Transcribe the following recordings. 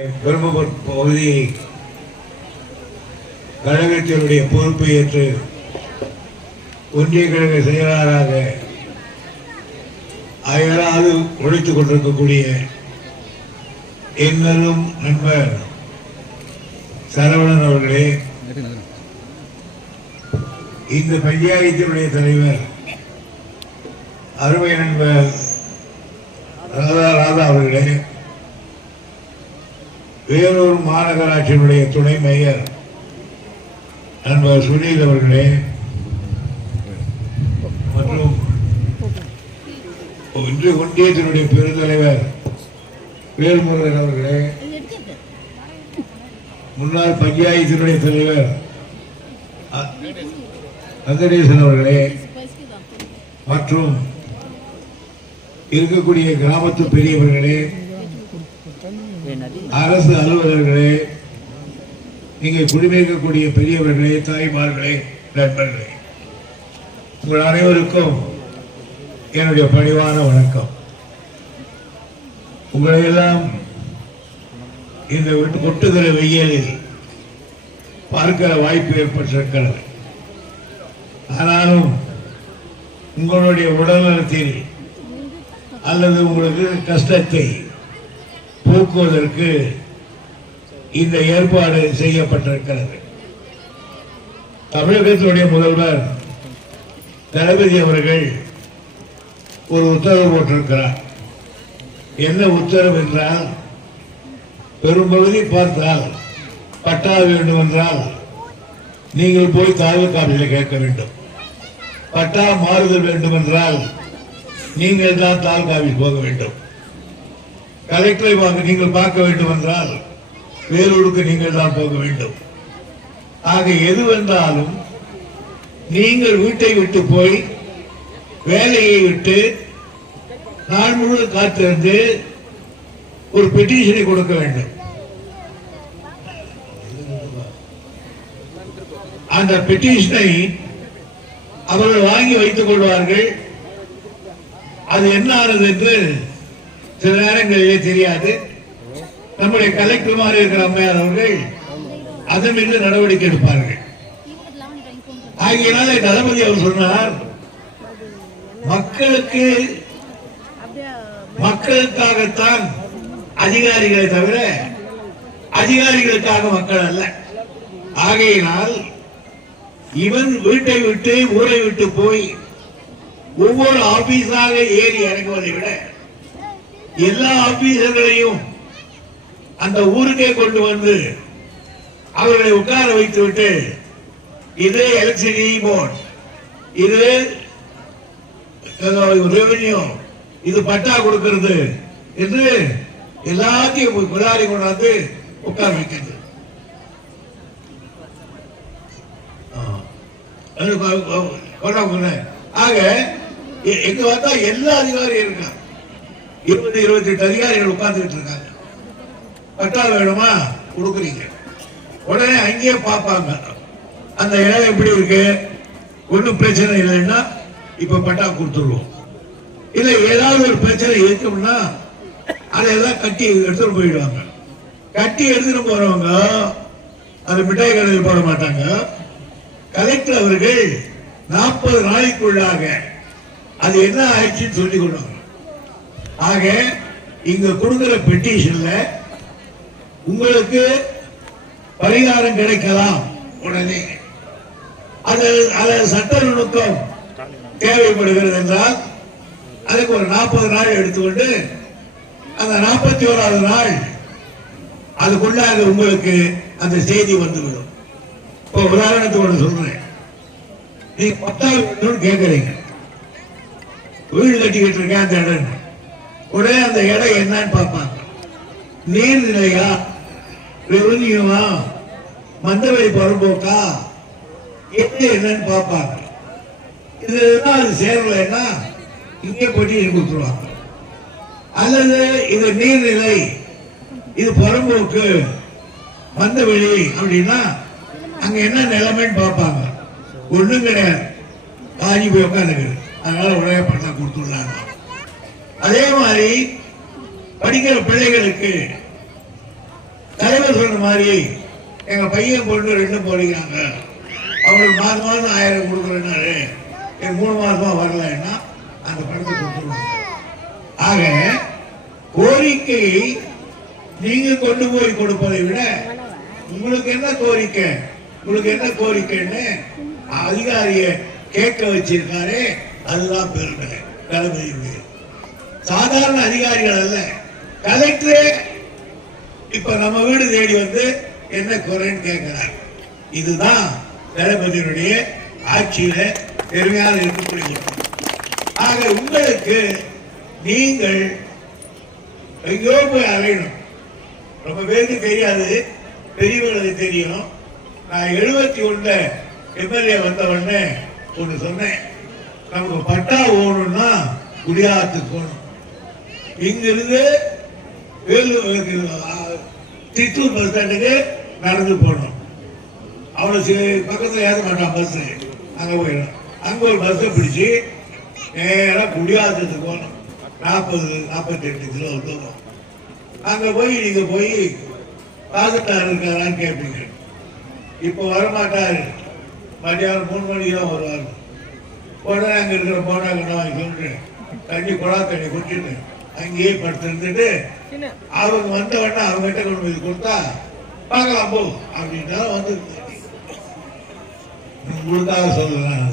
பெரும்பூர் பகுதியை கழகத்தினுடைய பொறுப்பை ஏற்று ஒன்றிய கழக செயலாளராக அயராது உழைத்துக் கொண்டிருக்கக்கூடிய என்னலும் நண்பர் சரவணன் அவர்களே இந்த பஞ்சாயத்தினுடைய தலைவர் அருமை நண்பர் ராதா ராதா அவர்களே வேலூர் மாநகராட்சியினுடைய துணை மேயர் நண்பர் சுனில் அவர்களே மற்றும் இன்று ஒன்றியத்தினுடைய பெருந்தலைவர் வேல்முருகன் அவர்களே முன்னாள் பஞ்சாயத்தினுடைய தலைவர் வெங்கடேசன் அவர்களே மற்றும் இருக்கக்கூடிய கிராமத்து பெரியவர்களே அரசு அலுவலர்களே இங்கே குடிமேற்கக்கூடிய பெரியவர்களே தாய்மார்களே நண்பர்களே உங்கள் அனைவருக்கும் என்னுடைய பணிவான வணக்கம். உங்களை எல்லாம் இந்த ஒட்டுகிற வெயிலில் பார்க்கிற வாய்ப்பு ஏற்பட்டிருக்கிறது. ஆனாலும் உங்களுடைய உடல்நலத்தில் அல்லது உங்களுக்கு கஷ்டத்தை போக்குவதற்கு இந்த ஏற்பாடு செய்யப்பட்டிருக்கிறது. தமிழகத்தினுடைய முதல்வர் தளபதி அவர்கள் ஒரு உத்தரவு போட்டிருக்கிறார். என்ன உத்தரவு என்றால் பெரும்பகுதி பார்த்தால் பட்டா வேண்டும் என்றால் நீங்கள் போய் தாவல் ஆபீஸில் கேட்க வேண்டும். பட்டா மாறுதல் வேண்டும் என்றால் நீங்கள் தான் தாலுகா ஆபீஸ் போக வேண்டும். கலெக்டரை வாங்க நீங்கள் பார்க்க வேண்டும் என்றால் வேலூருக்கு நீங்கள் தான் போக வேண்டும். ஆக எது வந்தாலும் நீங்கள் வீட்டை விட்டு போய் வேலையை விட்டு நாள் முழுவதும் காத்திருந்து ஒரு பெட்டிஷனை கொடுக்க வேண்டும். அந்த பெட்டிஷனை அவர்கள் வாங்கி வைத்துக் கொள்வார்கள். அது என்ன ஆனது என்று சில நேரங்களிலே தெரியாது. நம்முடைய கலெக்டர்மார் இருக்கிற அம்மையார் அவர்கள் அதன் மீது நடவடிக்கை எடுப்பார்கள். ஆகியனால தளபதி அவர் சொன்னார் மக்களுக்கு மக்களுக்காகத்தான் அதிகாரிகளை தவிர அதிகாரிகளுக்காக மக்கள் அல்ல. ஆகையினால் இவன் வீட்டை விட்டு ஊரை விட்டு போய் ஒவ்வொரு ஆபீஸாக ஏறி இறங்குவதை விட எல்லா ஆபீசர்களையும் அந்த ஊருக்கே கொண்டு வந்து அவர்களை உட்கார வைத்து விட்டு இது எலக்ட்ரிசிட்டி போர்ட். இது ரெவென்யூ இது பட்டா கொடுக்கிறது என்று எல்லாத்தையும் குடாரி கொண்டாந்து உட்கார வைக்கிறது. ஆ. அது ஆக எ- எங்க வந்தா எல்லா அதிகாரியும் இருக்காங்க. இருபது இருபத்தி எட்டு அதிகாரிகள் உட்கார்ந்துட்டு இருக்காங்க. பட்டா வேணுமா? கொடுக்குறீங்க. உடனே அங்கேயே பார்ப்பாங்க. அந்த இடம் எப்படி இருக்கு? ஒன்றும் பிரச்சனை இல்லைன்னா இப்ப பட்டா கொடுத்துருவோம். இல்லை ஏதாவது ஒரு பிரச்சனை இருக்கும்னா அதையெல்லாம் கட்டி எடுத்துட்டு போயிடுவாங்க. கட்டி எடுத்துட்டு போறவங்க அது மிட்டாய் கடையில் போட மாட்டாங்க. கலெக்டர் அவர்கள் நாற்பது நாளைக்குள்ளாக அது என்ன ஆயிடுச்சுன்னு சொல்லி கொள்வாங்க ஆக இங்க கொடுக்கிற பெட்டிஷன்ல உங்களுக்கு பரிகாரம் கிடைக்கலாம் உடனே. அது அது சட்ட நுணுக்கம் தேவைப்படுகிறது என்றால் அதுக்கு ஒரு நாற்பது நாள் எடுத்துக்கொண்டு அந்த நாற்பத்தி ஓராவது நாள் அதுக்குள்ளாக உங்களுக்கு அந்த செய்தி வந்துவிடும். இப்போ உதாரணத்துக்கு ஒன்று சொல்றேன். நீங்க பத்தாவது வேணும்னு வீடு கட்டிக்கிட்டு இருக்கேன் அந்த இடம். உடனே அந்த இடம் என்னன்னு பார்ப்பாங்க. நீர்நிலையா ரெவன்யூவா மந்தவெளி புறம்போக்கா? எப்படி என்னன்னு பார்ப்பாங்க. இதுதான் அது சேரலைன்னா இங்கே போட்டி கொடுத்துருவாங்க. அல்லது இது நீர்நிலை இது புறம்போக்கு மந்தவெளி அப்படின்னா அங்க என்ன நிலைமைன்னு பார்ப்பாங்க. ஒண்ணும் கிடையாது. காஞ்சி போய் உட்காந்துருக்கு அதனால உடனே பணம் கொடுத்துடலாங்க அதே மாதிரி படிக்கிற பிள்ளைகளுக்கு தலைவர் சொன்ன மாதிரி எங்க பையன் பொண்ணு ரெண்டும் போடுகிறாங்க அவங்களுக்கு மாதம் மாதம் ஆயிரம் கொடுக்குறேன்னாரு எனக்கு மூணு மாசமா வரலன்னா அந்த பணத்தை கொடுத்துருவாங்க. ஆக கோரிக்கையை நீங்க கொண்டு போய் கொடுப்பதை விட உங்களுக்கு என்ன கோரிக்கை? உங்களுக்கு என்ன கோரிக்கைன்னு அதிகாரிய கேட்க வச்சிருக்காரே அதுதான் பெருமை. தளபதி சாதாரண அதிகாரிகள் அல்ல. கலெக்டரே இப்ப நம்ம வீடு தேடி வந்து என்ன குறைன்னு கேட்கிறார் இதுதான் தளபதியினுடைய ஆட்சியில பெருமையாக இருக்கக்கூடிய ஆக உங்களுக்கு நீங்கள் எங்கேயோ போய் அலையணும். ரொம்ப பேருக்கு தெரியாது. பெரியவர்களுக்கு தெரியும். நான் எழுபத்தி ஒண்ணுல எம்எல்ஏ வந்த உடனே ஒண்ணு சொன்னேன். நமக்கு பட்டா ஓணும்னா குடியாத்துக்கு போகணும். இங்கிருந்து வேலூர் பஸ் ஸ்டாண்டுக்கு நடந்து போகணும் அவ்வளோ பக்கத்தில் ஏற மாட்டான் பஸ் அங்க போயிடும் அங்க ஒரு பஸ்ஸை பிடிச்சி நேரா குடியாத்தத்துக்கு போனோம். நாற்பது நாற்பத்தி எட்டு கிலோ தூரம். அங்க போய் நீங்க போய் தாசில்தார் இருக்காரான்னு கேட்பீங்க இப்போ வரமாட்டாரு. மத்தியானம் மூணு மணிக்கு தான் வருவார். உடனே அங்க இருக்கிற போனா கண்ணா வாங்கி சொல்லிட்டு தண்ணி குழா தண்ணி குடிச்சிட்டு அங்கேயே படுத்து இருந்துட்டு அவங்க வந்த உடனே அவங்க கிட்ட கொண்டு போய் கொடுத்தா பார்க்கலாம் போ அப்படின்னா வந்து உங்களுக்காக சொல்லலாம்.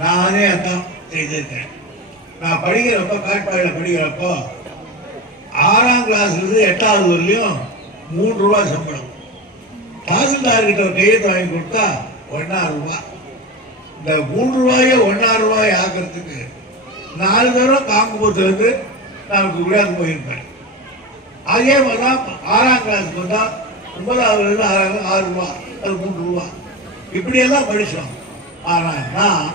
நானே அதான் செய்திருக்கேன். நான் படிக்கிறப்ப காட்பாடியில் படிக்கிறப்போ ஆறாம் கிளாஸ்ல இருந்து எட்டாவது வரலையும் மூன்று ரூபாய் சம்பளம். தாசில்தார் கிட்ட ஒரு கையெழுத்து வாங்கி கொடுத்தா ஒன்னா ரூபாய் இந்த மூன்று ரூபாயை ஒன்னா ரூபாய் ஆக்கிறதுக்கு நாலு தடவை காங்குபுரத்துல இருந்து நான் குடியாத்து போயிருப்பேன் அதே மாதிரி தான் ஆறாம் கிளாஸ்க்கு வந்தா ஒன்பதாவது ஆறாம் ஆறு ரூபா அது மூன்று ரூபா. இப்படியெல்லாம் படிச்சோம். ஆனா நான்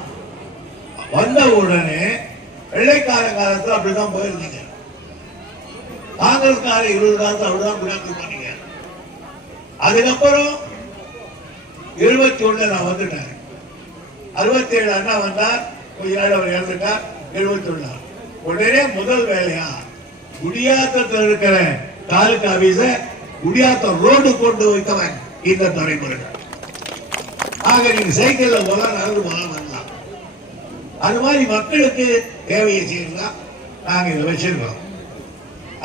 வந்த உடனே வெள்ளைக்கார காலத்துல அப்படிதான் போயிருந்தீங்க. காங்கிரஸ்கார இருபது காலத்தில் அப்படிதான் குடியாத்து பண்ணீங்க. அதுக்கப்புறம் எழுபத்தி ஒண்ணுல நான் வந்துட்டேன். அறுபத்தி ஏழு அண்ணா வந்தார் ஏழு அவர் இறந்துட்டார் எழுபத்தி ஒண்ணு உடனே முதல் வேலையா? குடியாத்தத்தில் இருக்கிற தாலுகா ஆபீஸ குடியாத்தம் ரோடு கொண்டு வைத்தவன் இந்த தலைமுறை ஆக நீங்க சைக்கிள்ல போகலாம் நடந்து போகலாம் வரலாம். அது மாதிரி மக்களுக்கு தேவையை செய்யலாம் நாங்க இதை வச்சிருக்கோம்.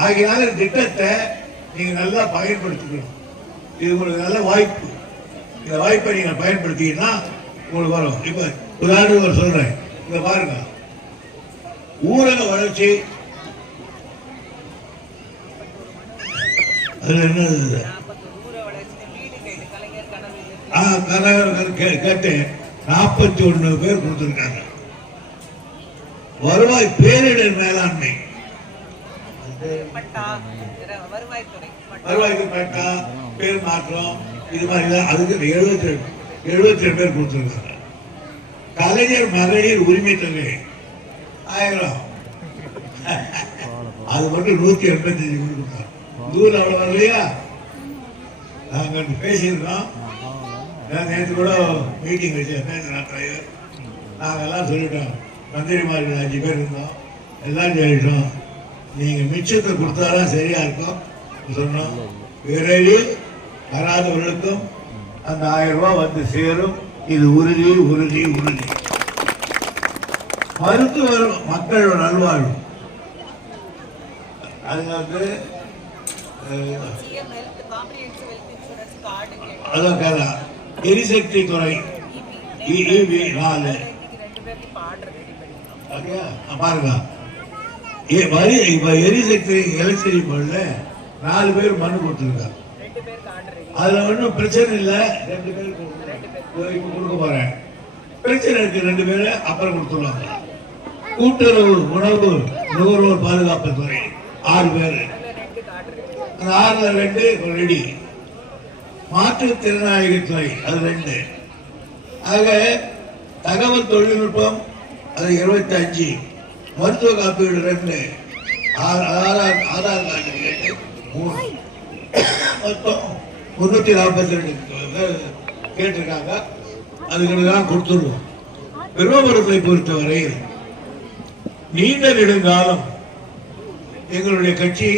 ஆகையால திட்டத்தை நீங்க நல்லா பயன்படுத்திக்கணும். இது உங்களுக்கு நல்ல வாய்ப்பு. இந்த வாய்ப்பை நீங்க பயன்படுத்திங்கன்னா உங்களுக்கு வரும். இப்ப உதாரணம் சொல்றேன். இங்க பாருங்க. ஊரக வளர்ச்சி. அதுல கேட்டு நாற்பத்தி ஒண்ணு பேர் கொடுத்திருக்காங்க. வருவாய் பேரிடர் மேலாண்மை. வருவாய்க்கு பட்டா பேர் மாற்றம் இது மாதிரி அதுக்கு எழுபத்தி ரெண்டு எழுபத்தி ரெண்டு பேர் கொடுத்துருக்காங்க. கலைஞர் மகளிர் உரிமை தொகை. ஆயிரம். அது மட்டும் நூத்தி எண்பத்தஞ்சு கொடுக்குறோம் தூரம் அவ்வளவு வரலையா நாங்க பேசியிருக்கோம். நான் நேற்று கூட மீட்டிங் வச்சேன். பேசுறேன் தலைவர் நாங்கெல்லாம் சொல்லிட்டோம். மந்திரிமார்கள் அஞ்சு பேர் இருந்தோம். எல்லாம் சொல்லிட்டோம். நீங்க மிச்சத்தை கொடுத்தாதான் சரியா இருக்கும் சொன்னோம். விரைவில் வராதவர்களுக்கும் அந்த ஆயிரம் ரூபாய் வந்து சேரும். இது உறுதி உறுதி உறுதி. மருத்துவர் மக்கள் நல்வாழ்வு. அது வந்து அதான் கதை எரிசக்தி துறை இபி நாலு. பாருங்க. வரி இப்ப எரிசக்தி எலக்ட்ரிசிட்டி போர்டுல நாலு பேர் மனு கொடுத்துருக்காங்க. அதுல ஒன்றும் பிரச்சனை இல்லை. ரெண்டு பேருக்கு கொடுக்க போறேன். பிரச்சனை இருக்கு ரெண்டு பேரு அப்புறம் கொடுத்துருவாங்க கூட்டுறவு உணவு நுகர்வோர் பாதுகாப்பு துறை. ஆறு பேரு. ரெடி அந்த ஆறுல ரெண்டு ரெடி. மாற்றுத்திறனாளிகள் துறை அது ரெண்டு. ஆக தகவல் தொழில்நுட்பம் அது இருபத்தி அஞ்சு மருத்துவ காப்பீடு ரெண்டு. ஆதார் ஆதார் கார்டு ரெண்டு மூணு. மொத்தம் முன்னூத்தி நாற்பத்தி ரெண்டு பேர் கேட்டிருக்காங்க. அதுக்கு தான் கொடுத்துருவோம் பிரம்மபுரத்தை பொறுத்தவரை நீண்ட நெடுங்காலம் எங்களுடைய கட்சி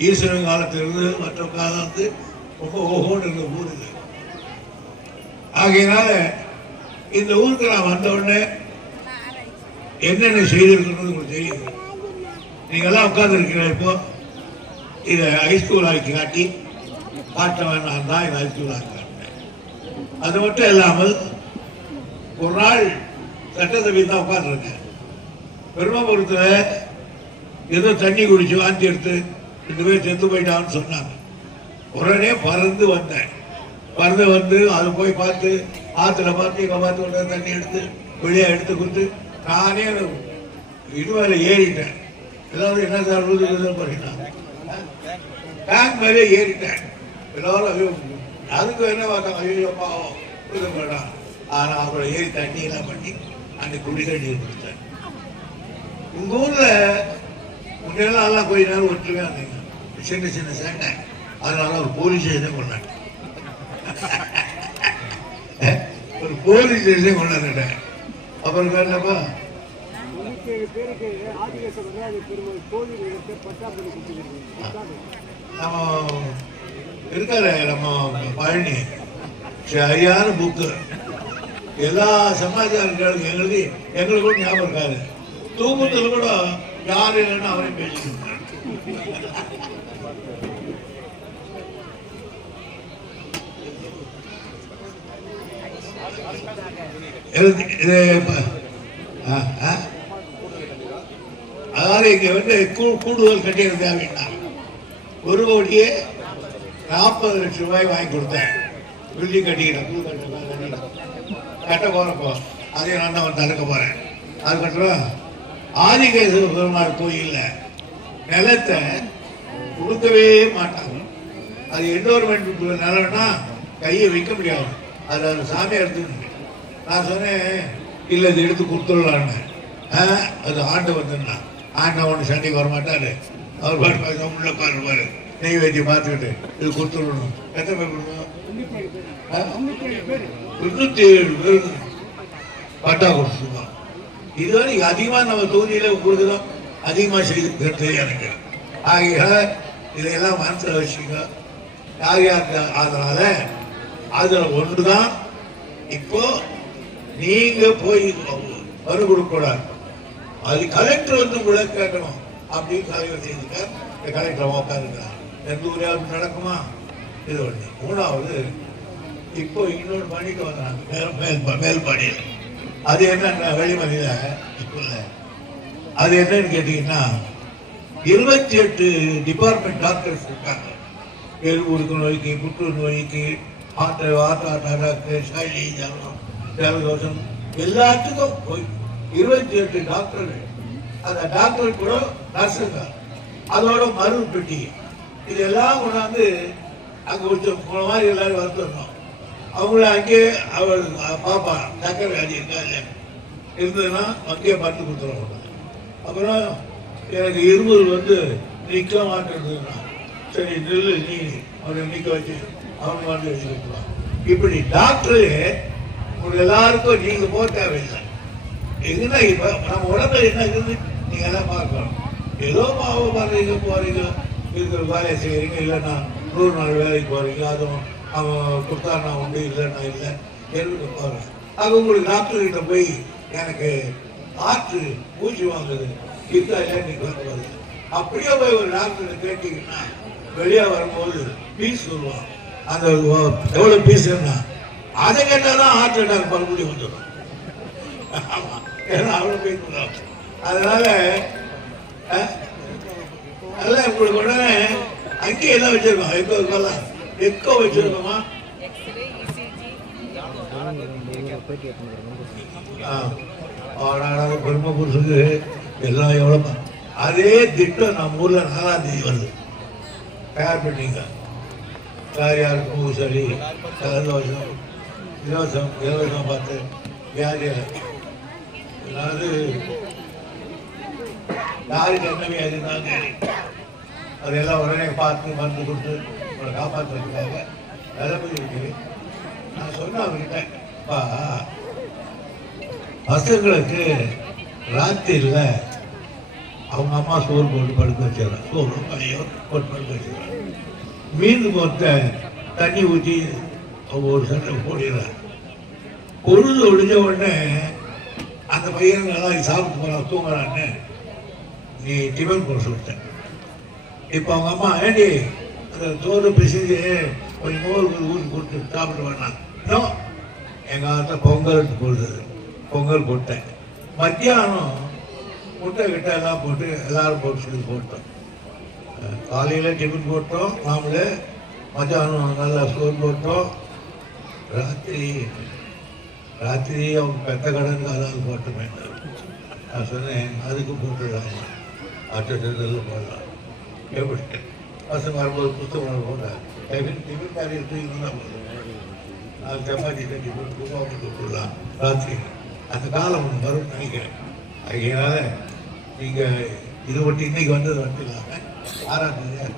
ஈஸ்வரன் காலத்திலிருந்து மற்ற காலத்து வந்து ரொம்ப ஓஹோன்னு இருந்த ஊர் இல்லை ஆகையினால இந்த ஊருக்கு நான் வந்த உடனே என்னென்ன செய்திருக்கணும்னு உங்களுக்கு தெரியுது. நீங்கெல்லாம் உட்கார்ந்துருக்கீங்க இப்போ? இதை ஹைஸ்கூல் ஆக்கி காட்டி காட்டவன் நான் தான் இதை ஹைஸ்கூல் ஆக்கி அது மட்டும் இல்லாமல் ஒரு நாள் சட்டசபை தான் உட்காந்துருக்கேன் பெருமாபுரத்தில் ஏதோ தண்ணி குடிச்சு வாந்தி எடுத்து ரெண்டு பேர் செத்து போயிட்டான்னு சொன்னாங்க. உடனே பறந்து வந்தேன். பறந்து வந்து அதை போய் பார்த்து ஆற்றுல பார்த்து இங்கே பார்த்து உடனே தண்ணி எடுத்து வெளியே எடுத்து கொடுத்து நானே இது மேலே ஏறிட்டேன். எல்லாரும் என்ன சார் பண்ணிட்டாங்க டேங்க் மேலே ஏறிட்டேன். எல்லாரும் அதுக்கு என்ன பார்த்தாங்க ஐயோ பாவம் இது பண்ணான் ஆனால் அவரை ஏறி தண்ணி எல்லாம் பண்ணி அந்த குடி தண்ணீர் கொடுத்தேன் உங்க ஊர்ல முன்னெல்லாம் எல்லாம் கொஞ்ச நேரம் ஒற்றுமையா இருந்தீங்க. சின்ன சின்ன சண்டை அதனால ஒரு போலீஸ் ஸ்டேஷன் கொண்டாங்க. ஒரு போலீஸ் ஸ்டேஷன் கொண்டாந்துட்டேன். அப்புறம் கொடுத்துருக்கீங்க நம்ம இருக்காரு நம்ம பழனி. சரியான புக்கு எல்லா சமாச்சாரங்களும் எங்களுக்கு எங்களுக்கு கூட ஞாபகம் இருக்காது. தூக்கத்தில் கூட யார் இல்லைன்னு அவரே பேசிட்டு அதாவது இங்க வந்து கூடுதல் கட்டிடம் தேவைன்னா ஒரு கோடியே நாற்பது லட்சம் ரூபாய் வாங்கி கொடுத்தேன். பில்டிங் கட்டிக்கிட்டேன் கட்ட போறப்போ அதே நான் தான் தடுக்க திறக்க போறேன். அதுக்கப்புறம் ஆதிகேசவ பெருமாள் கோயில்ல நிலத்தை கொடுக்கவே மாட்டாங்க. அது என்டோர்மெண்ட் நிலம்னா கையை வைக்க முடியாது. அது அந்த சாமியார் எடுத்துக்கணும் நான் சொன்னேன் இல்லை இது எடுத்து கொடுத்துடலான்னு ஆ, அது ஆண்டு வந்துருந்தான் ஆண்டை ஒன்று சண்டைக்கு வர மாட்டார் அவர் பாட்டு பார்த்து உள்ள பாருப்பாரு நெய்வேத்தியம் பார்த்துக்கிட்டு இது கொடுத்துடணும். எத்தனை பேர் கொடுக்கணும்? ஆ? தொண்ணூத்தி ஏழு பேர் பட்டா கொடுத்துருக்கோம் இதுவரை அதிகமாக நம்ம தொகுதியில் உங்களுக்கு தான் அதிகமாக செய்து தெரியாது எனக்கு. ஆகையால இதையெல்லாம் மனசில் வச்சுக்க. யார் யாருக்கு அதனால அதில் ஒன்று தான் இப்போ நீங்க போய் மறு கொடுக்கக்கூடாது அது கலெக்டர் வந்து உங்களை கேட்கணும் அப்படின்னு தலைவர் செய்திருக்கார். இந்த கலெக்டர் உட்காந்துருக்கார் எந்த ஊரையாவது நடக்குமா? இது ஒண்ணு. மூணாவது இப்போ இன்னொரு பண்ணிட்டு வந்தாங்க மேல் மேல் மேல்பாடியில் அது என்ன வெளிமதியில ஸ்கூல்ல அது என்னன்னு கேட்டீங்கன்னா இருபத்தி எட்டு டிபார்ட்மெண்ட் டாக்டர்ஸ் இருக்காங்க எலும்புருக்கு நோய்க்கு புற்று நோய்க்கு ஹார்ட் ஹார்ட் அட்டாக்கு சைலி ஜலம் ஜலதோஷம் எல்லாத்துக்கும் போய் இருபத்தி எட்டு டாக்டர்கள் அந்த டாக்டர் கூட நர்ஸுங்க. அதோட மருந்து பெட்டி இதெல்லாம் கொண்டாந்து அங்கே கொஞ்சம் போன மாதிரி எல்லாரும் வந்துடணும் அவங்கள அங்கேயே அவள் பாப்பா சக்கரை வியாதி இருக்கா இருந்ததுன்னா அங்கேயே பார்த்து கொடுத்துருவாங்க அப்புறம் எனக்கு இருமல் வந்து நிற்க மாட்டேன்றதுன்னா சரி நெல் நீ அவனை நிற்க வச்சு அவன் வந்து எழுதி கொடுத்துருவான் இப்படி டாக்டரு உங்கள் எல்லாருக்கும் நீங்க போக தேவையில்லை. எங்கன்னா இப்ப நம்ம உடம்புல என்ன இருக்குது? நீங்க எல்லாம் பார்க்கணும். ஏதோ பாவ பாருங்க போறீங்க. இருக்கிற வேலையை செய்கிறீங்க இல்லைன்னா நூறு நாள் வேலைக்கு போகிறீங்க அதுவும் அவன் கொடுத்தானா உண்டு இல்லைன்னா இல்லை என்று போகிறேன் அது உங்களுக்கு டாக்டர்கிட்ட போய் எனக்கு ஆற்று பூச்சி வாங்குது இருக்கா இன்னைக்கு வரும்போது அப்படியே போய் ஒரு டாக்டர் கேட்டீங்கன்னா வெளியே வரும்போது பீஸ் சொல்லுவான். அந்த எவ்வளோ பீஸ் என்ன? அதை கேட்டால் ஹார்ட் அட்டாக் மறுபடியும் வந்துடும் ஆமாம் ஏன்னா அவ்வளோ பீஸ் அதனால் அதனால உங்களுக்கு உடனே அங்கேயே எல்லாம் வச்சிருக்கோம். எக்கோ இருக்கலாம் எக்கோ வச்சிருக்கோமா? எக்ஸ்ரே பெருமை புருஷுக்கு எல்லாம் எவ்வளோ அதே திட்டம் நம்ம ஊரில் நாலாம் தேதி வருது. தயார் பண்ணிங்க யார் யாருக்கும் சரி சந்தோஷம் இலவசம் இலவசம் பார்த்து வியாதி அதாவது யாருக்கு என்ன வியாதி தான் சரி. அதெல்லாம் உடனே பார்த்து மருந்து கொடுத்து அவரை காப்பாற்றுறதுக்காக நிலைமை இருக்கு நான் சொன்னேன் அவர்கிட்ட "அப்பா, பசங்களுக்கு ராத்திரியில் அவங்க அம்மா சோறு போட்டு படுக்க வச்சிடறான் சோறு பழையோ போட்டு படுக்க வச்சிடறான் மீன் போட்ட தண்ணி ஊற்றி ஒரு சட்டை போடிடுறான் பொழுது ஒழிஞ்ச உடனே அந்த பையன் நல்லா சாப்பிட்டு போகிறான் தூங்குறான்னு நீ டிஃபன் போட சொல்லிட்டேன். இப்போ அவங்க அம்மா ஏண்டி அந்த சோறு பிசைஞ்சு கொஞ்சம் மோர் ஊற்றி கொடுத்து சாப்பிட்டு வேணாம் இன்னும் எங்கள் ஆத்த பொங்கல் போடுறது. பொங்கல் போட்டேன். மத்தியானம் முட்டை கிட்ட எல்லாம் போட்டு எல்லாரும் போட்டு சொல்லி போட்டோம். காலையில் டிஃபன் போட்டோம் நாமளே மத்தியானம் நல்லா சோறு போட்டோம். ராத்திரி ராத்திரி அவங்க பெத்த கடன் அதாவது போட்டோம். நான் சொன்னேன் அதுக்கு போட்டுடலாம்? அட்டத்தில் போடலாம். எப்படி பசங்க வரும்போது புத்தகம் போட்டாங்க டிஃபன் டிஃபன் காரியம் தூக்கினா அது சப்பாத்தி கட்டி போட்டு பூவா போட்டு ராத்திரி அந்த காலம் ஒன்று வரும்னு நினைக்கிறேன் அதனால நீங்கள் இது மட்டும் இன்னைக்கு வந்தது மட்டும் இல்லாமல் ஆறாம் தேதி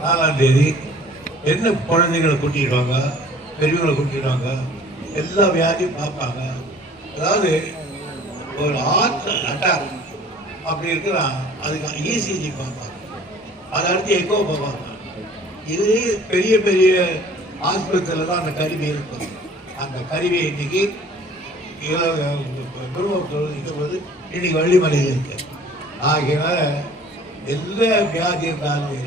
நாலாம் தேதி என்ன குழந்தைங்களை கூட்டிடுவாங்க பெரியவங்களை கூட்டிடுவாங்க எல்லா வியாதியும் பார்ப்பாங்க அதாவது ஒரு ஆர்ட் அட்டாக் அப்படி இருக்கிறான் அதுக்கு இசிஜி பார்ப்பாங்க அதை அடுத்து எக்கோ பார்ப்பாங்க. இது பெரிய பெரிய ஆஸ்பத்திரியில் தான் அந்த கருவி இருக்கும் அந்த கருவி இன்னைக்கு குருவத்தில் இருக்கிறது இன்னைக்கு வள்ளிமலையில் இருக்கு. ஆகையினால எல்லா வியாதி இருந்தாலும்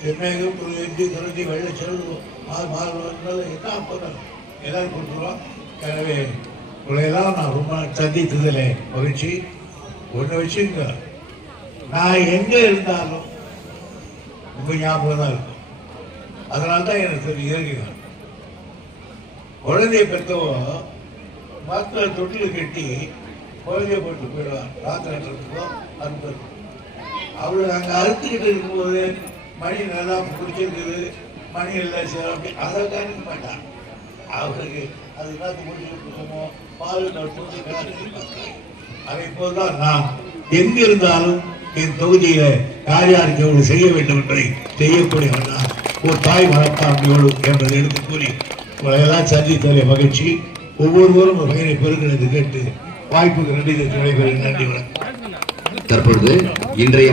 செம்மேகம் குறிஞ்சி குறிஞ்சி வெள்ளை செல்வம் மாறு மாறு என்ன பண்ணணும் எல்லாரும் கொடுத்துருவோம். எனவே உங்களையெல்லாம் நான் ரொம்ப சந்தித்ததில் மகிழ்ச்சி. ஒன்று வச்சுங்க நான் எங்கே இருந்தாலும் உங்க ஞாபகம் தான் இருக்கும். அதனால தான் எனக்கு சொல்லி இயற்கை குழந்தைய பெற்றவோ மக்கள் தொட்டில் கட்டி குழந்தைய போட்டு போயிடுவான். ராத்திரத்துக்கோ அறுப்பது அவளை நாங்கள் அறுத்துக்கிட்டு இருக்கும்போது மணி நல்லா பிடிச்சிருக்குது மணி இல்லை சார் அப்படி அதை காணிக்க மாட்டான். அவருக்கு அது என்ன முடிச்சுட்டு பால் பிடிச்சி அதை இப்போதான் நான். எங்கிருந்தாலும் என் தொகுதியில யார் யாருக்கு எவ்வளவு செய்ய வேண்டும் என்பதை செய்யக்கூடியவன் நான் ஒரு தாய் மனப்பான்மையோடு என்பதை எடுத்து கூறி உங்களை எல்லாம் மகிழ்ச்சி. ஒவ்வொருவரும் ஒரு பெயரை பெருக்கிறது கேட்டு வாய்ப்புக்கு நன்றி நன்றி தற்பொழுது இன்றைய